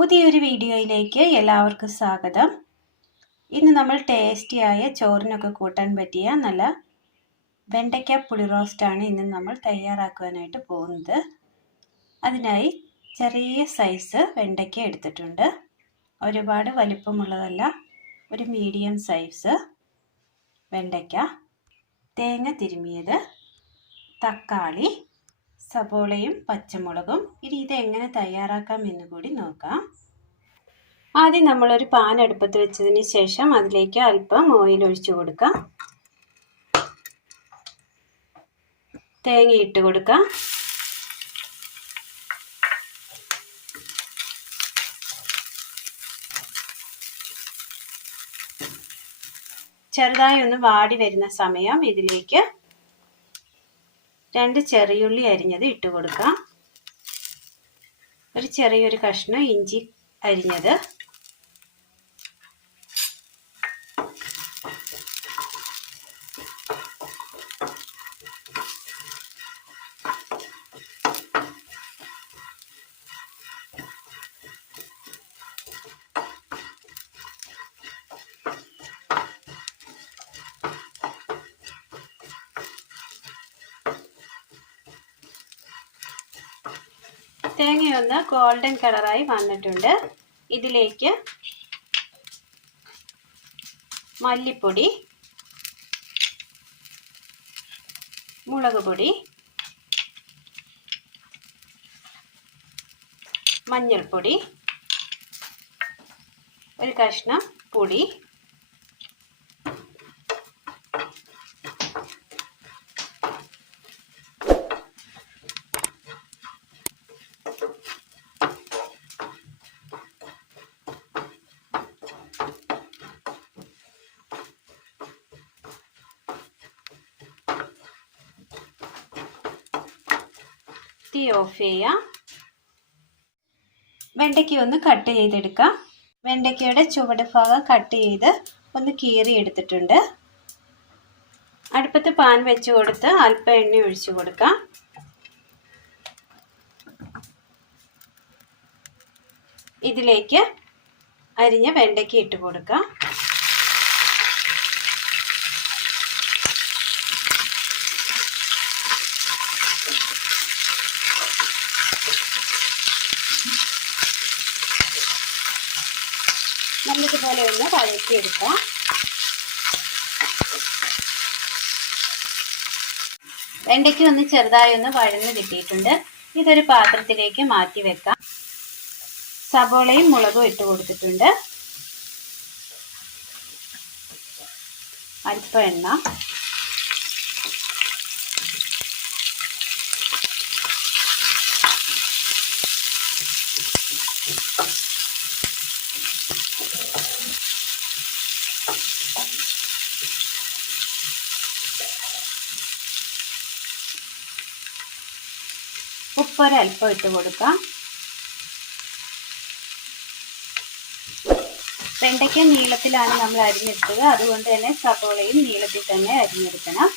പുതിയൊരു വീഡിയോയിലേക്ക് എല്ലാവർക്കും സ്വാഗതം. ഇന്ന് നമ്മൾ ടേസ്റ്റിയായ ചോറിനൊക്കെ കൂട്ടാൻ പറ്റിയ നല്ല വെണ്ടയ്ക്ക പുളി റോസ്റ്റാണ് ഇന്ന് നമ്മൾ തയ്യാറാക്കുവാനായിട്ട് പോകുന്നത്. അതിനായി ചെറിയ സൈസ് വെണ്ടയ്ക്ക എടുത്തിട്ടുണ്ട്. ഒരുപാട് വലിപ്പമുള്ളതല്ല ഒരു മീഡിയം സൈസ് വെണ്ടയ്ക്ക തേങ്ങ തിരുമിയത് തക്കാളി സബോളയും പച്ചമുളകും ഇനി ഇത് എങ്ങനെ തയ്യാറാക്കാം എന്ന് കൂടി നോക്കാം. ആദ്യം നമ്മളൊരു പാൻ അടുപ്പത്ത് വെച്ചതിന് ശേഷം അതിലേക്ക് അല്പം ഓയിൽ ഒഴിച്ചു കൊടുക്കാം. തേങ്ങ ഇട്ട് കൊടുക്കാം. ചെറുതായി ഒന്ന് വാടി വരുന്ന സമയം ഇതിലേക്ക് രണ്ട് ചെറിയുള്ളി അരിഞ്ഞത് ഇട്ട് കൊടുക്കാം. ഒരു ചെറിയൊരു കഷ്ണം ഇഞ്ചി അരിഞ്ഞത്. തേങ്ങയൊന്ന് ഗോൾഡൻ കളറായി വന്നിട്ടുണ്ട്. ഇതിലേക്ക് മല്ലിപ്പൊടി മുളക് പൊടി മഞ്ഞൾപ്പൊടി ഒരു കഷ്ണം പൊടി തീ ഓഫ് ചെയ്യുക വെണ്ടയ്ക്ക ഒന്ന് കട്ട് ചെയ്തെടുക്കാം. വെണ്ടയ്ക്കയുടെ ചുവട് ഭാഗം കട്ട് ചെയ്ത് ഒന്ന് കീറി എടുത്തിട്ടുണ്ട്. അടുപ്പത്ത് പാൻ വെച്ച് കൊടുത്ത് അല്പം എണ്ണ ഒഴിച്ചു കൊടുക്കാം. ഇതിലേക്ക് അരിഞ്ഞ വെണ്ടയ്ക്ക ഇട്ട് കൊടുക്കാം നല്ലതുപോലെ ഒന്ന് വഴറ്റിയെടുക്കാം വെണ്ടയ്ക്ക് ഒന്ന് ചെറുതായി ഒന്ന് വഴന്ന് കിട്ടിയിട്ടുണ്ട്. ഇതൊരു പാത്രത്തിലേക്ക് മാറ്റി വെക്കാം. സബോളയും മുളകും ഇട്ട് കൊടുത്തിട്ടുണ്ട്. അല്പം എണ്ണ. ഉപ്പൊരൽപ്പം ഇട്ട് കൊടുക്കാം. വെണ്ടയ്ക്ക നീളത്തിലാണ് നമ്മൾ അരിഞ്ഞെടുത്തത്. അതുകൊണ്ട് തന്നെ സബോളയും നീളത്തിൽ തന്നെ അരിഞ്ഞെടുക്കണം.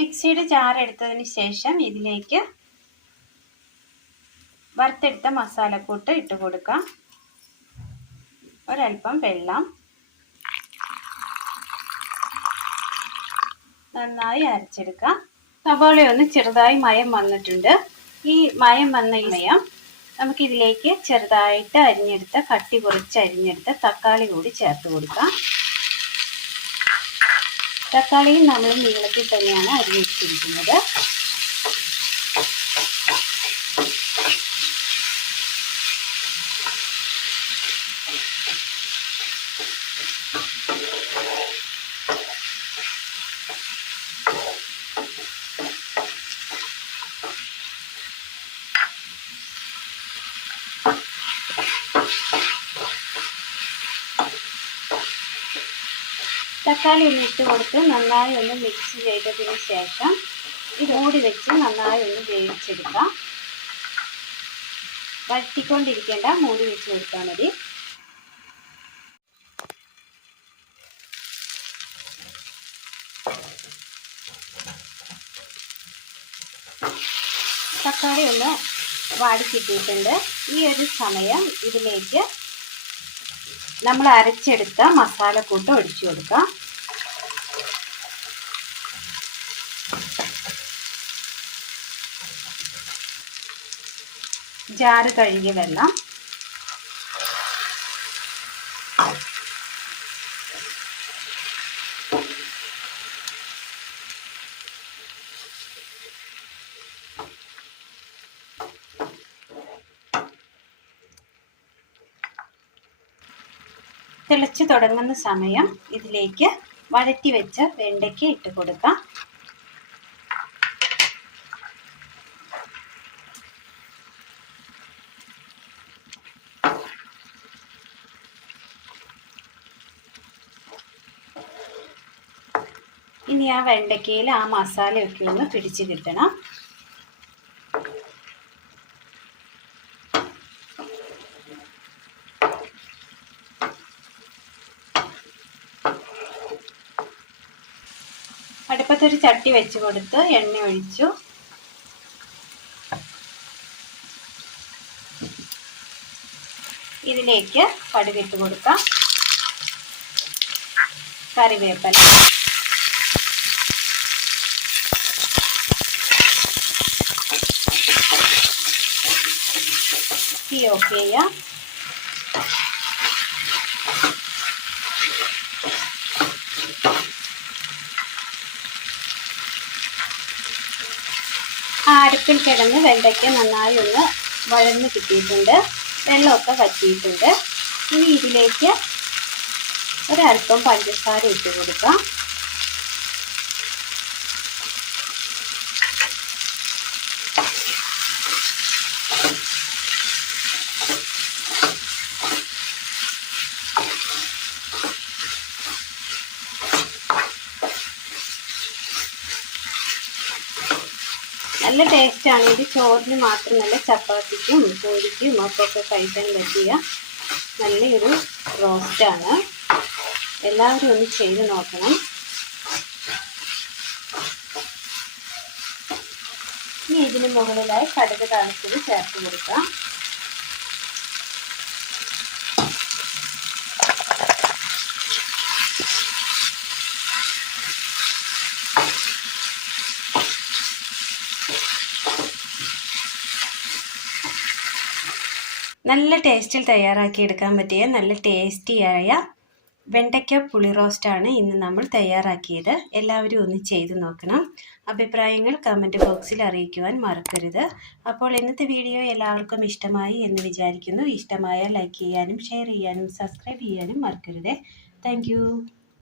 മിക്സിയുടെ ചാറെടുത്തതിന് ശേഷം ഇതിലേക്ക് വറുത്തെടുത്ത മസാലക്കൂട്ട് ഇട്ട് കൊടുക്കാം. ഒരൽപ്പം വെള്ളം. നന്നായി അരച്ചെടുക്കാം. സവാള ഒന്ന് ചെറുതായി മയം വന്നിട്ടുണ്ട്. ഈ മയം വന്ന ഇമയം മയം നമുക്കിതിലേക്ക് ചെറുതായിട്ട് അരിഞ്ഞെടുത്ത കട്ടി കുറച്ച് അരിഞ്ഞെടുത്ത തക്കാളി കൂടി ചേർത്ത് കൊടുക്കാം. തക്കാളിയും നമ്മൾ നീളത്തിൽ തന്നെയാണ് അരിഞ്ഞിട്ടിരിക്കുന്നത് തക്കാളി ഒന്ന് ഇട്ട് കൊടുത്ത് നന്നായി ഒന്ന് മിക്സ് ചെയ്തതിന് ശേഷം ഇത് മൂടി വെച്ച് നന്നായി ഒന്ന് വേവിച്ചെടുക്കാം. വഴറ്റിക്കൊണ്ടിരിക്കേണ്ട മൂടി വെച്ച് കൊടുത്താൽ മതി. തക്കാളി ഒന്ന് വാടി കിട്ടിയിട്ടുണ്ട്. ഈ ഒരു സമയം ഇതിലേക്ക് നമ്മൾ അരച്ചെടുത്ത മസാലക്കൂട്ട് ഒഴിച്ചു കൊടുക്കാം. ജാറ് കഴുകിയ വെള്ളം തിളച്ച് തുടങ്ങുന്ന സമയം ഇതിലേക്ക് വഴറ്റി വെച്ച വെണ്ടയ്ക്ക ഇട്ട് കൊടുക്കാം. ഇനി ആ വെണ്ടയ്ക്കയിൽ ആ മസാലയൊക്കെ ഒന്ന് പിടിച്ച് കിട്ടണം. അടുപ്പത്തൊരു ചട്ടി വെച്ച് കൊടുത്ത് എണ്ണ ഒഴിച്ചു. ഇതിലേക്ക് കടുകിട്ട് കൊടുക്കാം. കറിവേപ്പല. തീ ഓഫ് ചെയ്യാം. ആ അടുപ്പിൽ കിടന്ന് വെണ്ടയ്ക്ക നന്നായി ഒന്ന് വഴന്ന് കിട്ടിയിട്ടുണ്ട്. വെള്ളമൊക്കെ വറ്റിയിട്ടുണ്ട്. ഇനി ഇതിലേക്ക് ഒരല്പം പഞ്ചസാര ഇട്ട് കൊടുക്കാം. നല്ല ടേസ്റ്റാണ് ഇത് ചോറിന് മാത്രമല്ല ചപ്പാത്തിക്കും പൂരിക്കും ഒക്കെ കഴിക്കാൻ പറ്റിയ നല്ലൊരു റോസ്റ്റാണ് എല്ലാവരും ഒന്ന് ചെയ്ത് നോക്കണം. ഇനി ഇതിന് മുകളിലായി കടുക് താളിച്ചത് ചേർത്ത് കൊടുക്കാം. നല്ല ടേസ്റ്റിൽ തയ്യാറാക്കി എടുക്കാൻ പറ്റിയ നല്ല ടേസ്റ്റിയായ വെണ്ടയ്ക്ക പുളി റോസ്റ്റാണ് ഇന്ന് നമ്മൾ തയ്യാറാക്കിയത്. എല്ലാവരും ഒന്ന് ചെയ്തു നോക്കണം. അഭിപ്രായങ്ങൾ കമന്റ് ബോക്സിൽ അറിയിക്കുവാൻ മറക്കരുത്. അപ്പോൾ ഇന്നത്തെ വീഡിയോ എല്ലാവർക്കും ഇഷ്ടമായി എന്ന് വിചാരിക്കുന്നു. ഇഷ്ടമായ ലൈക്ക് ചെയ്യാനും ഷെയർ ചെയ്യാനും സബ്സ്ക്രൈബ് ചെയ്യാനും മറക്കരുത്. താങ്ക്